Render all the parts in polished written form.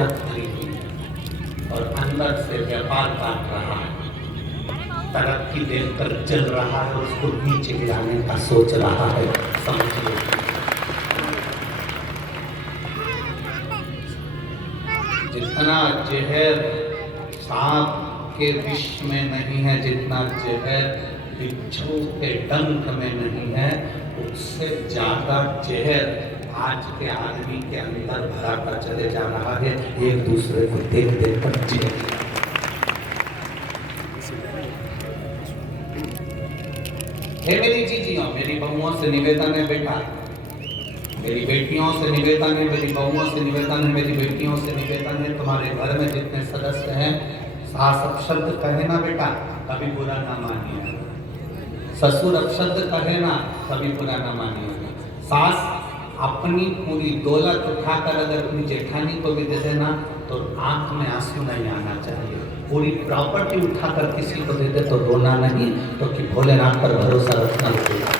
आफत भरी हुई और अंदर से व्यापार काट रहा है, तरक्की देखकर जल रहा है, उसको नीचे गिराने का सोच रहा है। समझ लो, जितना जहर सांप के विष में नहीं है, जितना जहर बिच्छू के डंक में नहीं है, उससे ज्यादा जहर आज के आदमी के अंदर भरा कर चले जा रहा है। एक दूसरे को देख देख कर जी। हे मेरी जीजियों, मेरी बहुओं से निवेदन है बेटा, मेरी बेटियों से निवेदन है, मेरी बहुओं से निवेदन है, मेरी बेटियों से निवेदन है, तुम्हारे घर में जितने सदस्य हैं, सास अपशब्द कहे ना बेटा, कभी बुरा ना मानिए। ससुर अपशब्द कहे ना, कभी बुरा ना मानिए। सास अपनी पूरी दौलत उठाकर अगर अपनी जेठानी को भी दे देना तो आंख में आंसू नहीं आना चाहिए। पूरी प्रॉपर्टी उठाकर किसी को दे दे तो रोना नहीं, तो कि भोलेनाथ पर भरोसा रखना होगा।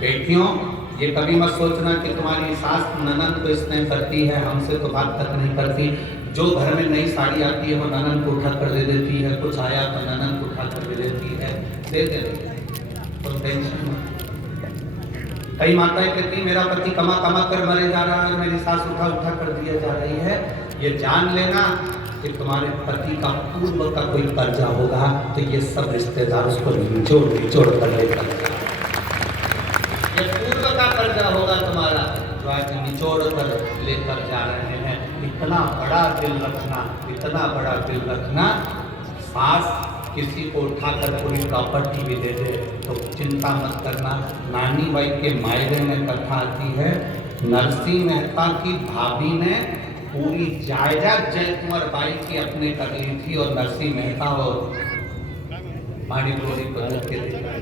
बेटियों, ये कभी मत सोचना कि तुम्हारी सास ननद को स्नेह करती है, हमसे तो बात तक नहीं करती। जो घर में नई साड़ी आती है वो ननद को उठा कर दे देती है, कुछ आया तो ननद को उठा कर दे देती है, दे दे, तो टेंशन मत। कई माताएं कहती मेरा पति कमा कमा कर मरे जा रहा है, मेरी सास उठा उठा कर दिया जा रही है। ये जान लेना कि तुम्हारे पति का पूर्व का कोई कर्जा होगा, तो ये सब रिश्तेदार उसको निचोड़ निचोड़ कर लेकर पूर्व का कर्जा होगा तुम्हारा, जो आज निचोड़ कर लेकर जा रहे हैं। इतना बड़ा दिल रखना, इतना बड़ा दिल रखना, सास किसी को उठाकर पूरी प्रॉपर्टी भी दे दे तो चिंता मत करना। नानी बाई के मायरे में कथा आती है, नरसिंह मेहता की भाभी ने पूरी जायदाद जयकुंवर बाई की अपने कर ली थी और नरसिंह मेहता और पानी पूरी को धक्के देकर,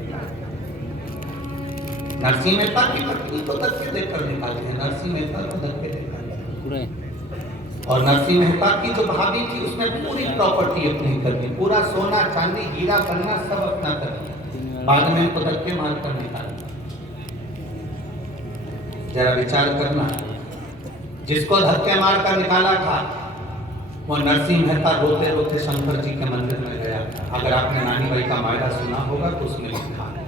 नरसिंह मेहता की पत्नी को धक्के देकर निकाले हैं, नरसिंह मेहता को धक्के देकर। और नरसिंह मेहता की जो भाभी थी उसने पूरी प्रॉपर्टी अपनी कर ली, पूरा सोना चांदी हीरा पन्ना सब अपना कर लिया, बाद में इनको धक्के मार कर निकाला। जरा विचार करना, जिसको धक्के मार कर निकाला था वो नरसिंह मेहता रोते रोते शंकर जी के मंदिर में गया। अगर आपने नानी बाई का मायरा सुना होगा तो उसमें लिखा है,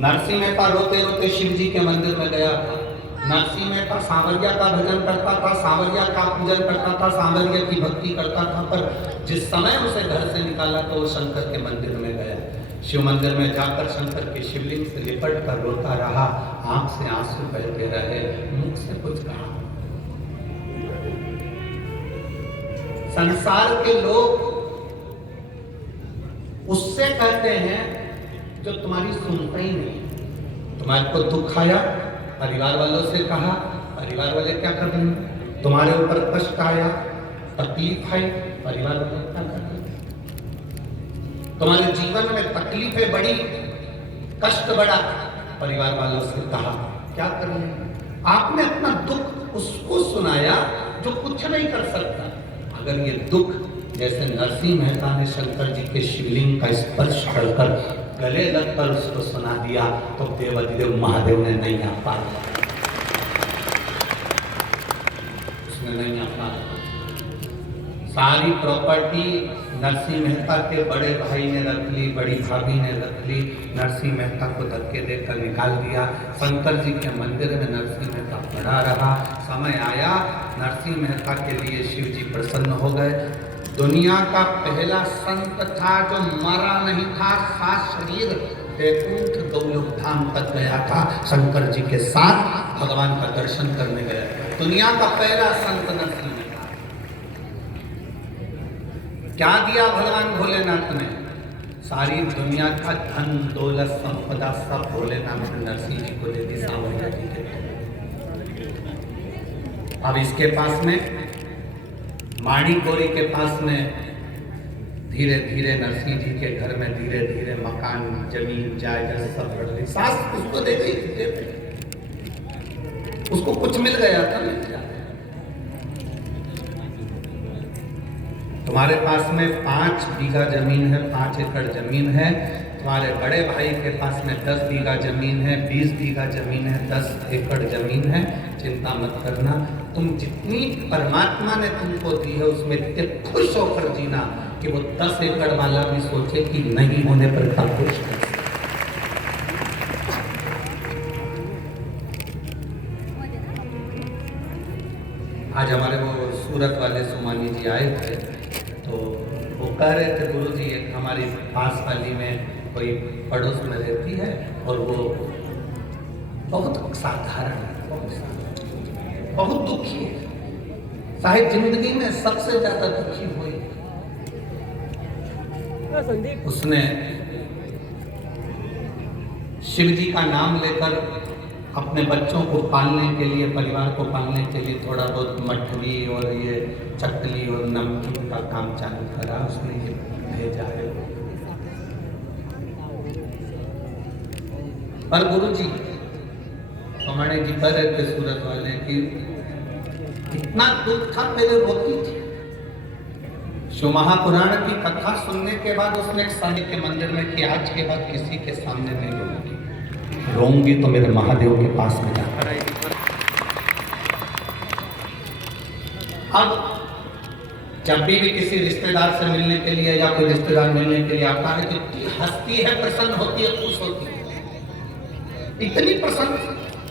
नरसिंह मेहता रोते रोते शिव जी के मंदिर में गया था। नरसिंह मेहता सांवरिया का भजन करता था, सांवरिया का पूजन करता था, सांवरिया की भक्ति करता था, पर जिस समय उसे घर से निकाला तो वो शंकर के मंदिर में गया। शिव मंदिर में जाकर शंकर के शिवलिंग से लिपट कर रोता रहा, आंख से आंसू बहते रहे, मुख से कुछ कहा। संसार के लोग उससे कहते हैं जो तुम्हारी सुनता ही नहीं। तुम्हारे को दुख आया, परिवार वालों से कहा, परिवार वाले क्या कर रहे हैं? तुम्हारे ऊपर कष्ट आया, तकलीफ आई, परिवार वाले क्या कर रहे हैं? तुम्हारे जीवन में तकलीफें बढ़ी, कष्ट बढ़ा, परिवार वालों से कहा, क्या कर रहे हैं? आपने अपना दुख उसको सुनाया जो कुछ नहीं कर सकता। अगर ये दुख जैसे नरसिंह मेहता ने शंकर जी के शिवलिंग का स्पर्श कर गले लगकर उसको सुना दिया तो देवाधिदेव महादेव ने नहीं आ पाया, उसने नहीं आ पाया। सारी प्रॉपर्टी नरसिंह मेहता के बड़े भाई ने रख ली, बड़ी भाभी ने रख ली, नरसिंह मेहता को धक्के देकर निकाल दिया। शंकर जी के मंदिर में नरसिंह मेहता पड़ा रहा। समय आया, नरसिंह मेहता के लिए शिव जी प्रसन्न हो गए। दुनिया का पहला संत था जो मरा नहीं था, सात शरीर वैकुंठ गौलोक धाम तक गया था, शंकर जी के साथ भगवान का दर्शन करने गया। दुनिया का पहला संत नरसिंह मेहता। क्या दिया भगवान भोलेनाथ ने? सारी दुनिया का धन दौलत संपदा सब भोलेनाथ ने नरसिंह जी को दे दी, सांवरिया जी के। अब इसके पास में माड़ी कोरी के पास में धीरे धीरे नरसिंह जी के घर में धीरे धीरे मकान जमीन जायदाद सब बढ़ गई। सास उसको दे गई, उसको कुछ मिल गया था, मिल गया। तुम्हारे पास में 5 बीघा जमीन है, 5 एकड़ जमीन है, तुम्हारे बड़े भाई के पास में 10 बीघा जमीन है, 20 बीघा जमीन है, 10 एकड़ जमीन है, चिंता मत करना। तुम जितनी परमात्मा ने तुमको दी है उसमें इतने खुश होकर जीना कि वो 10 एकड़ वाला भी सोचे कि नहीं होने पर क्या खुश है। आज हमारे वो सूरत वाले सुमानी जी आए थे, तो वो कह रहे थे गुरु जी एक हमारी पास वाली में कोई पड़ोस में रहती है और वो बहुत साधारण है, बहुत दुखी है, शायद जिंदगी में सबसे ज्यादा दुखी हुई। उसने शिव जी का नाम लेकर अपने बच्चों को पालने के लिए, परिवार को पालने के लिए थोड़ा बहुत मठरी और ये चकली और नमकीन का काम चालू करा। उसने ये भेजा है। पर गुरु जी हमारे जी कह रहे थे सूरत वाले कि इतना दुख था, पहले रोती थी। शिव महापुराण की कथा सुनने के बाद उसने एक साई के मंदिर में कि आज के बाद किसी के सामने नहीं रोऊंगी, रोऊंगी तो मेरे महादेव के पास में जाकर आएगी। अब जब भी किसी रिश्तेदार से मिलने के लिए या कोई रिश्तेदार मिलने के लिए आता है तो हंसती है, प्रसन्न होती है, खुश होती है, इतनी प्रसन्न